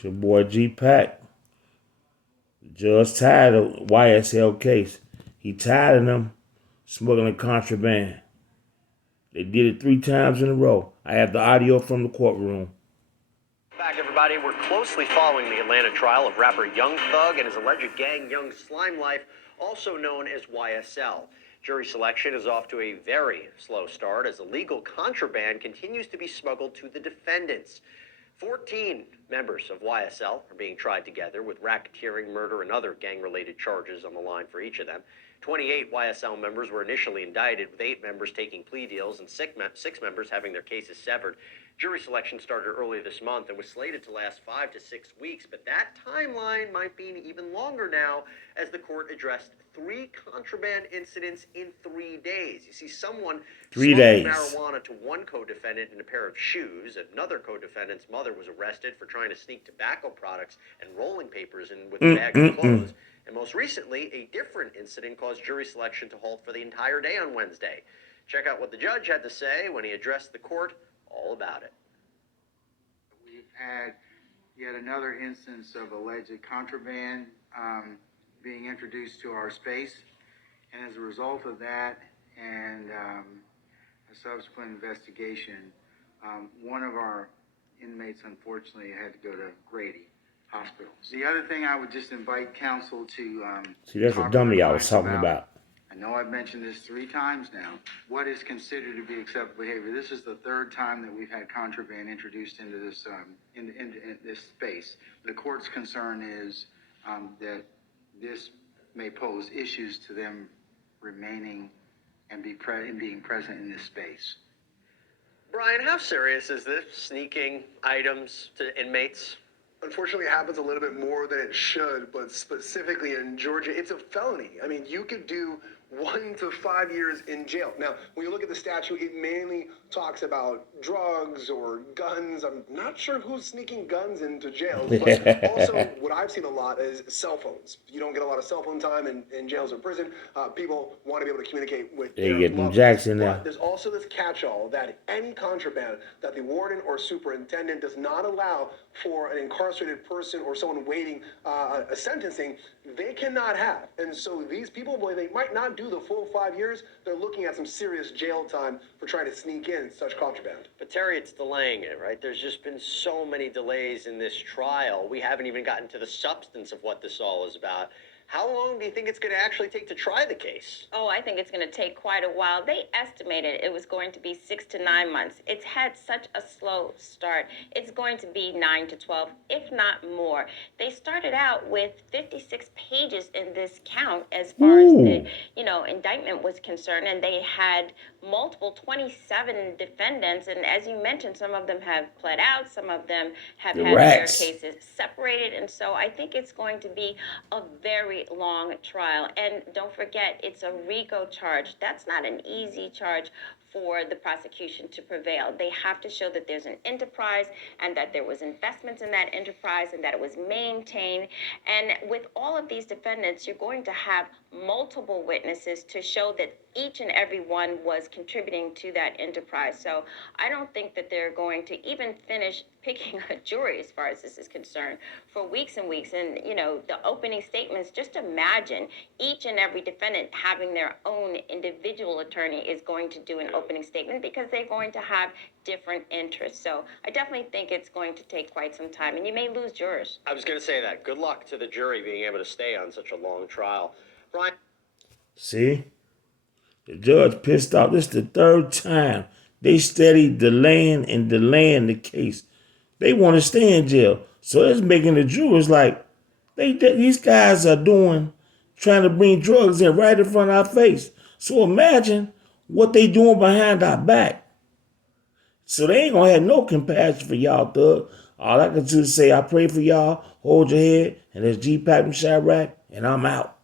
It's your boy G Pack. The judge tired of YSL case. He tired of them smuggling contraband. They did it 3 times in a row. I have the audio from the courtroom. Back, everybody. We're closely following the Atlanta trial of rapper Young Thug and his alleged gang Young Slime Life, also known as YSL. Jury selection is off to a very slow start as illegal contraband continues to be smuggled to the defendants. 14 members of YSL are being tried together with racketeering, murder, and other gang-related charges on the line for each of them. 28 YSL members were initially indicted, with 8 members taking plea deals and 6 members having their cases severed. Jury selection started earlier this month and was slated to last 5 to 6 weeks, but that timeline might be even longer now as the court addressed 3 contraband incidents in 3 days. You see, someone 3 smuggled days. marijuana to one co-defendant in a pair of shoes. Another co-defendant's mother was arrested for trying to sneak tobacco products and rolling papers in with a bag of clothes. And most recently, a different incident caused jury selection to halt for the entire day on Wednesday. Check out what the judge had to say when he addressed the court all about it. We've had yet another instance of alleged contraband being introduced to our space. And as a result of that and a subsequent investigation, one of our inmates unfortunately had to go to Grady Hospital. The other thing I would just invite counsel to See, that's a dummy I was talking about. I know I've mentioned this 3 times now. What is considered to be acceptable behavior? This is the 3rd time that we've had contraband introduced into this in this space. The court's concern is that this may pose issues to them remaining and being present in this space. Brian, how serious is this, sneaking items to inmates? Unfortunately, it happens a little bit more than it should, but specifically in Georgia, it's a felony. I mean, you could do 1 to 5 years in jail. Now, when you look at the statute, it mainly talks about drugs or guns. I'm not sure who's sneaking guns into jails, but also what I've seen a lot is cell phones. You don't get a lot of cell phone time in jails or prison. People want to be able to communicate with They their get them loved ones. Jackson now. But there's also this catch-all that any contraband that the warden or superintendent does not allow for an incarcerated person or someone waiting a sentencing, they cannot have. And so these people, boy, they might not do the full 5 years. They're looking at some serious jail time for trying to sneak in such contraband. But Terry, it's delaying it, right? There's just been so many delays in this trial. We haven't even gotten to the substance of what this all is about. How long do you think it's going to actually take to try the case? Oh, I think it's going to take quite a while. They estimated it was going to be 6 to 9 months. It's had such a slow start. It's going to be 9 to 12, if not more. They started out with 56 pages in this count as far as the, indictment was concerned, and they had multiple 27 defendants. And as you mentioned, some of them have pled out, some of them have had their cases separated. And so I think it's going to be a very long trial. And don't forget, it's a RICO charge. That's not an easy charge for the prosecution to prevail. They have to show that there's an enterprise and that there was investments in that enterprise and that it was maintained. And with all of these defendants, you're going to have multiple witnesses to show that each and every one was contributing to that enterprise. So I don't think that they're going to even finish picking a jury as far as this is concerned for weeks and weeks. And, the opening statements, just imagine each and every defendant having their own individual attorney is going to do an opening statement because they're going to have different interests. So I definitely think it's going to take quite some time, and you may lose jurors. I was going to say that. Good luck to the jury being able to stay on such a long trial. Brian? See? The judge pissed off. This is the 3rd time. They steady delaying the case. They want to stay in jail. So it's making the jurors like, these guys are trying to bring drugs in right in front of our face. So imagine what they doing behind our back. So they ain't gonna have no compassion for y'all, Thug. All I can do is say, I pray for y'all, hold your head, and it's G Pack and Chirac, and I'm out.